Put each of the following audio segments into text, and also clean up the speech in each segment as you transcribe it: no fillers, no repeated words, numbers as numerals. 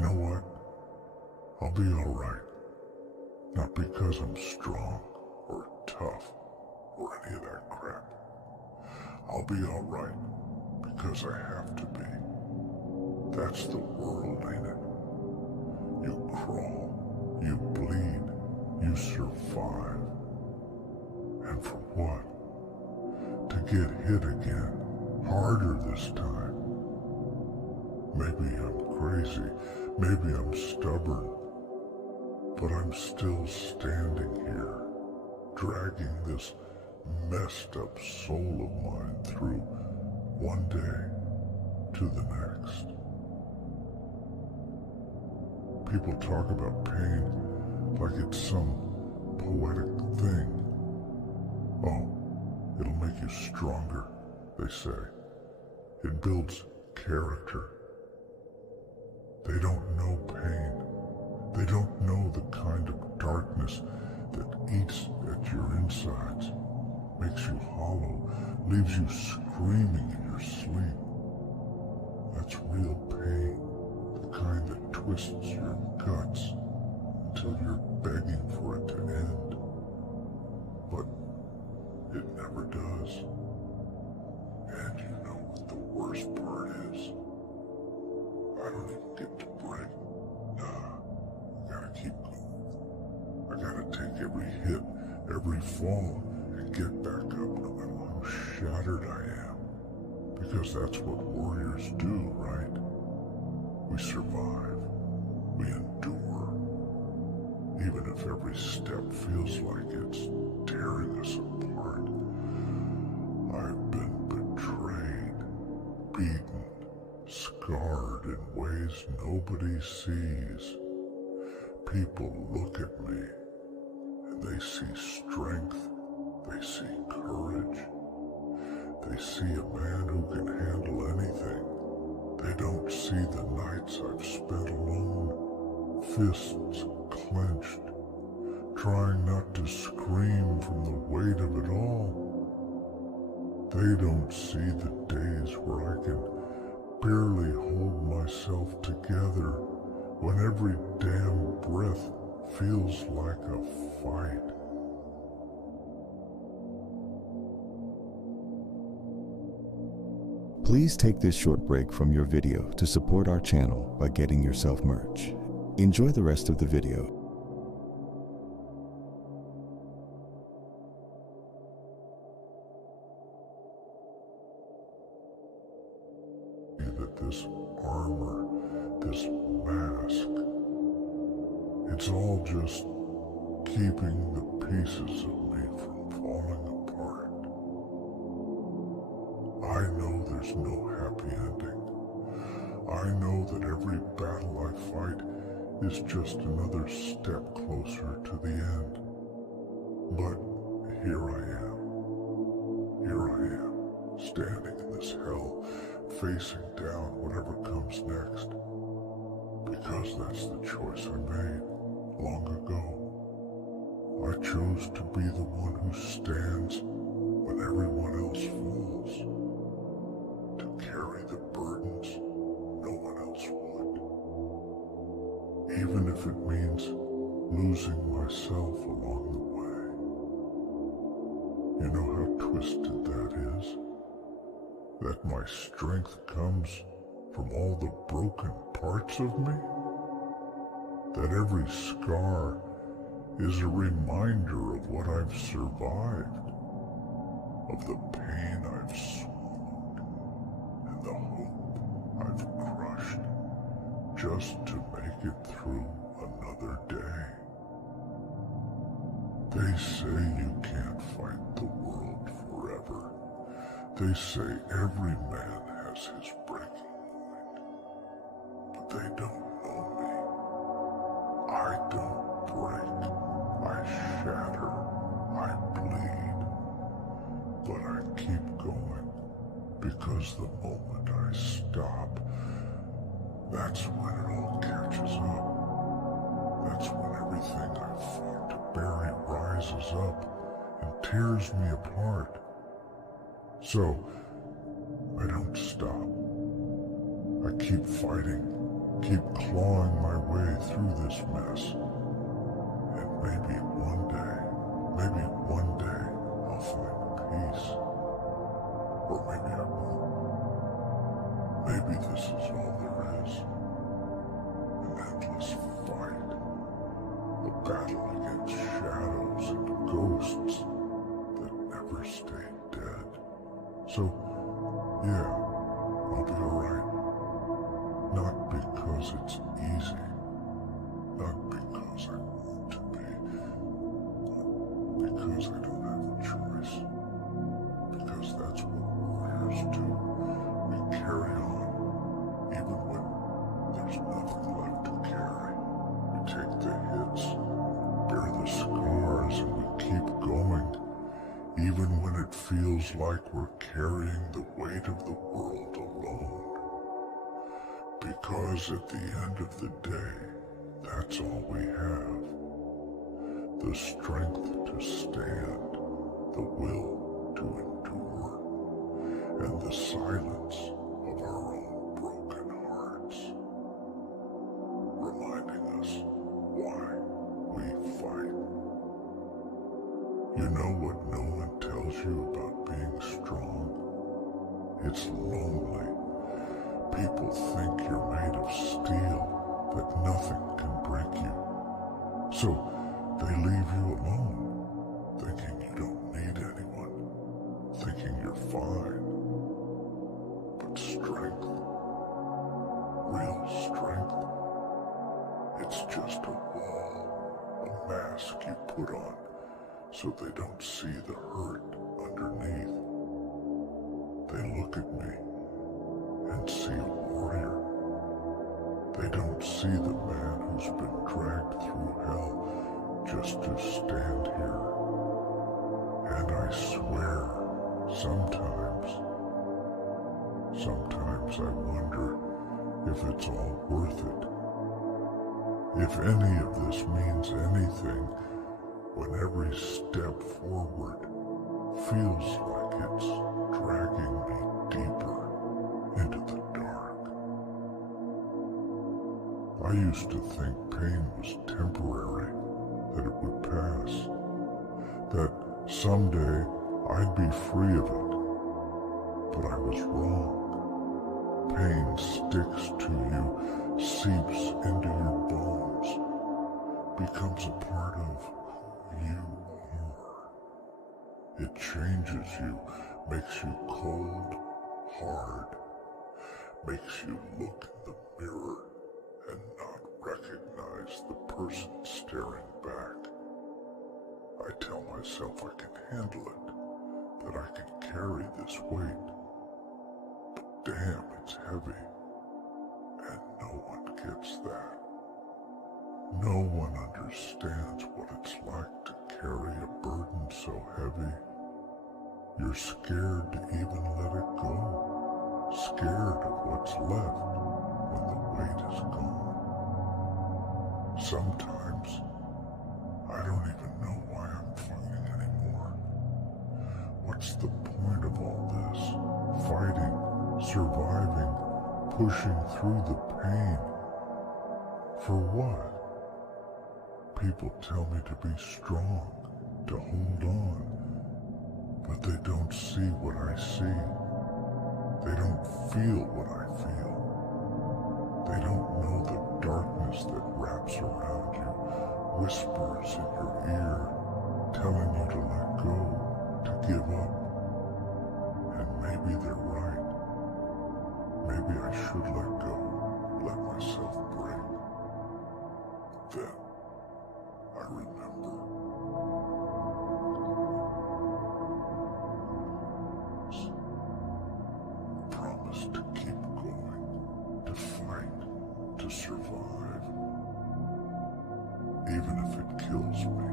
You know what? I'll be alright. Not because I'm strong or tough or any of that crap. I'll be alright because I have to be. That's the world, ain't it? You crawl, you bleed, you survive. And for what? To get hit again, harder this time. Maybe I'm crazy, maybe I'm stubborn, but I'm still standing here, dragging this messed up soul of mine through one day to the next. People talk about pain like it's some poetic thing. Oh, it'll make you stronger, they say. It builds character. They don't know pain. They don't know the kind of darkness that eats at your insides, makes you hollow, leaves you screaming in your sleep. That's real pain, the kind that twists your guts until you're begging for it to end. But it never does. And you know what the worst part is? I don't even get to break. Nah, I gotta keep going. I gotta take every hit, every fall, and get back up no matter how shattered I am. Because that's what warriors do, right? We survive. We endure. Even if every step feels like it's tearing us apart. I've been betrayed, beaten, scarred in ways nobody sees. People look at me and they see strength, they see courage, they see a man who can handle anything. They don't see the nights I've spent alone, fists clenched, trying not to scream from the weight of it all. They don't see the days where I can barely hold myself together when every damn breath feels like a fight. Please take this short break from your video to support our channel by getting yourself merch. Enjoy the rest of the video. That this armor, this mask, it's all just keeping the pieces of me from falling apart. I know there's no happy ending. I know that every battle I fight is just another step closer to the end. But here I am, standing in this hell, facing down whatever comes next. Because that's the choice I made long ago. I chose to be the one who stands when everyone else falls. To carry the burdens no one else would. Even if it means losing myself along the way. You know how twisted that is? That my strength comes from all the broken parts of me? That every scar is a reminder of what I've survived, of the pain I've swallowed, and the hope I've crushed, just to make it through another day. They say you can't fight the world forever. They say every man has his breaking point. But they don't know me. I don't break. I shatter. I bleed. But I keep going because the moment I stop, that's when it all catches up. That's when everything I've fought to bury rises up and tears me apart. So, I don't stop. I keep fighting keep clawing my way through this mess. And maybe one day, I'll find peace. Or maybe I won't. Maybe this is all there is. An endless fight. A battle against shadows and ghosts that never stay dead. So, yeah, I'll be alright. Not because it's easy. Not because I want to be. Not because I don't have a choice. Because that's what warriors do. We carry on, even when there's nothing left to carry. We take the hits, bear the scars, and we keep going, even when it feels like we're carrying the weight of the world alone. Because at the end of the day, that's all we have. The strength to stand, the will to endure, and the silence of our own broken hearts, reminding us why we fight. You know what no one tells you about being strong? It's lonely. People think you're made of steel, that nothing can break you. So they leave you alone, thinking you don't need anyone, thinking you're fine. But strength, real strength, it's just a wall, a mask you put on so they don't see the hurt underneath. They look at me and see a warrior. They don't see the man who's been dragged through hell just to stand here. And I swear, sometimes I wonder if it's all worth it. If any of this means anything, when every step forward feels like it's dragging me deeper into the dark. I used to think pain was temporary, that it would pass, that someday I'd be free of it. But I was wrong. Pain sticks to you, seeps into your bones, becomes a part of who you are. It changes you, makes you cold, hard, makes you look in the mirror and not recognize the person staring back. I tell myself I can handle it, that I can carry this weight. But damn, it's heavy, and no one gets that. No one understands what it's like to carry a burden so heavy. You're scared to even let it go, scared of what's left when the weight is gone. Sometimes I don't even know why I'm fighting anymore. What's the point of all this? Fighting, surviving, pushing through the pain. For what? People tell me to be strong, to hold on, but they don't see what I see. They don't feel what I feel. They don't know the darkness that wraps around you, whispers in your ear, telling you to let go, to give up. And maybe they're right. Maybe I should let go, let myself break. Then I remember. Promise to keep going, to fight, to survive, even if it kills me.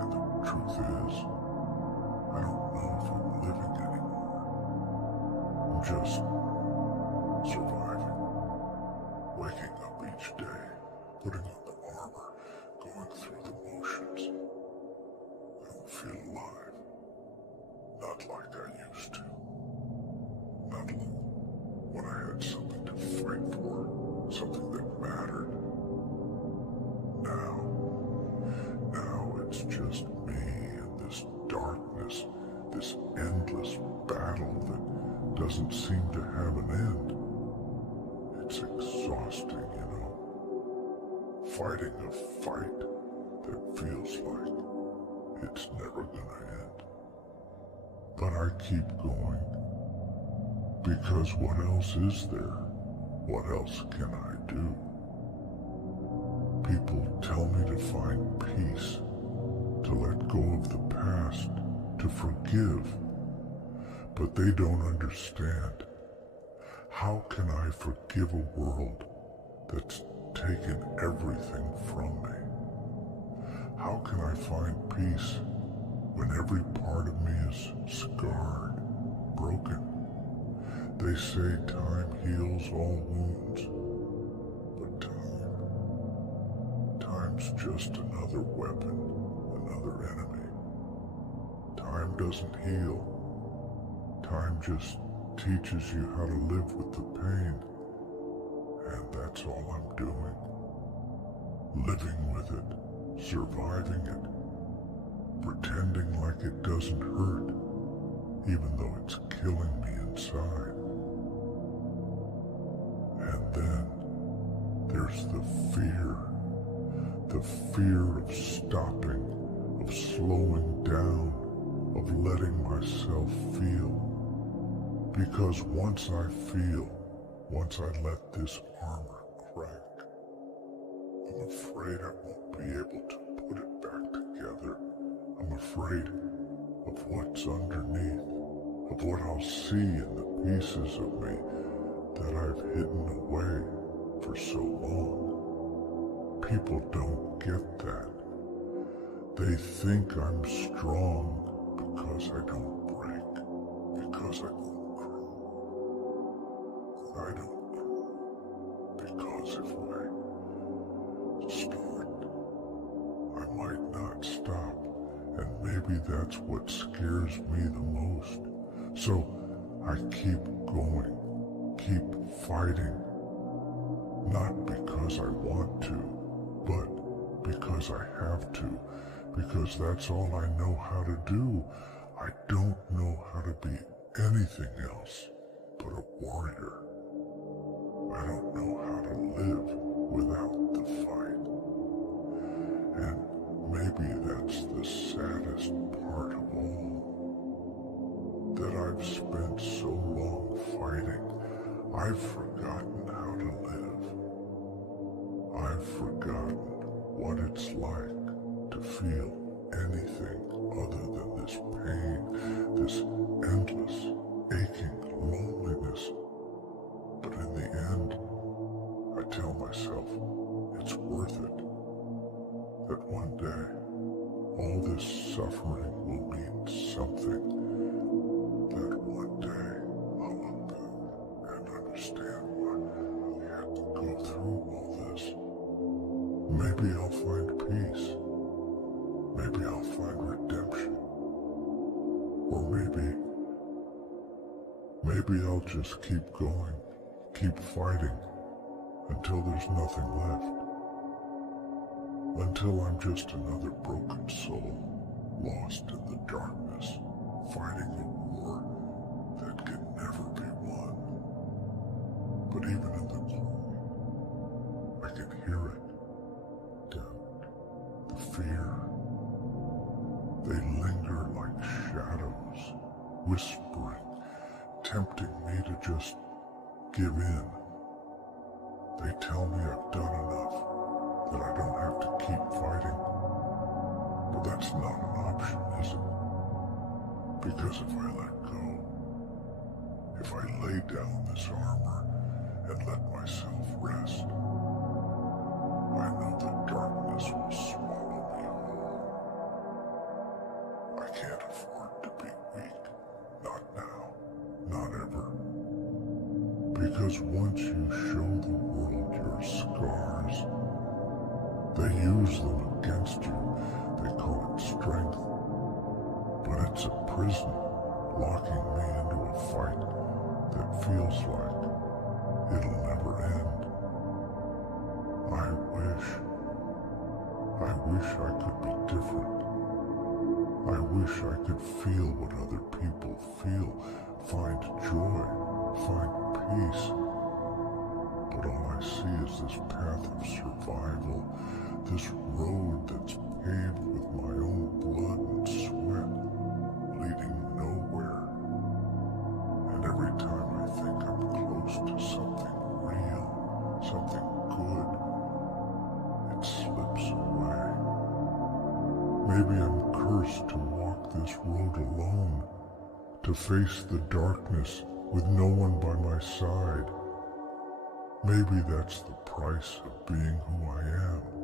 And the truth is, I don't know if I'm living anymore. I'm just surviving, waking up each day, putting on the armor, going through the motions. I don't feel alive, not like I used to. Not like when I had something to fight for, something that mattered. Now it's just me and this darkness, this endless battle that doesn't seem to have an end. It's exhausting, you know. Fighting a fight that feels like it's never gonna end. But I keep going, because what else is there? What else can I do? People tell me to find peace, to let go of the past, to forgive, but they don't understand. How can I forgive a world that's taken everything from me? How can I find peace when every part of me is scarred, broken? They say time heals all wounds, but time's just another weapon, another enemy. Time doesn't heal. Time just teaches you how to live with the pain, and that's all I'm doing. Living with it, surviving it, pretending like it doesn't hurt, even though it's killing me inside. And then there's the fear of stopping, of slowing down, of letting myself feel. Because once I feel, once I let this armor crack, I'm afraid I won't be able to put it back together. I'm afraid of what's underneath, of what I'll see in the pieces of me that I've hidden away for so long. People don't get that. They think I'm strong because I don't break, because I don't cry. I don't cry because if I start, I might not stop, and maybe that's what scares me the most. So I keep going, keep fighting, not because I want to, but because I have to, because that's all I know how to do. I don't know how to be anything else but a warrior. I don't know how to live without the fight. And maybe that's the saddest part of all, that I've spent so long fighting, I've forgotten how to live. I've forgotten what it's like to feel anything other than this pain, this endless, aching loneliness. But in the end, I tell myself it's worth it. That one day, all this suffering will mean something. That one day, I'll look back and understand why I had to go through all this. Maybe I'll find peace. Maybe I'll find redemption. Or maybe I'll just keep going, keep fighting, until there's nothing left. Until I'm just another broken soul, lost in the darkness, fighting a war that can never be won. But even in the gloom, I can hear it. Doubt, the fear. They linger like shadows, whispering, tempting me to just give in. They tell me I've done enough, that I don't have to keep fighting. But that's not an option, is it? Because if I let go, if I lay down this armor and let myself rest, I know the darkness will swallow me whole. I can't afford to be weak. Not now. Not ever. Because once you show the world your scars, they use them against you. They call it strength. But it's a prison, locking me into a fight that feels like it'll never end. I wish I could be different. I wish I could feel what other people feel, find joy, find peace. But all I see is this path of survival, this road that's paved with my own blood and sweat, leading nowhere. And every time I think I'm close to something real, something good, it slips away. Maybe I'm cursed to walk this road alone, to face the darkness with no one by my side. Maybe that's the price of being who I am.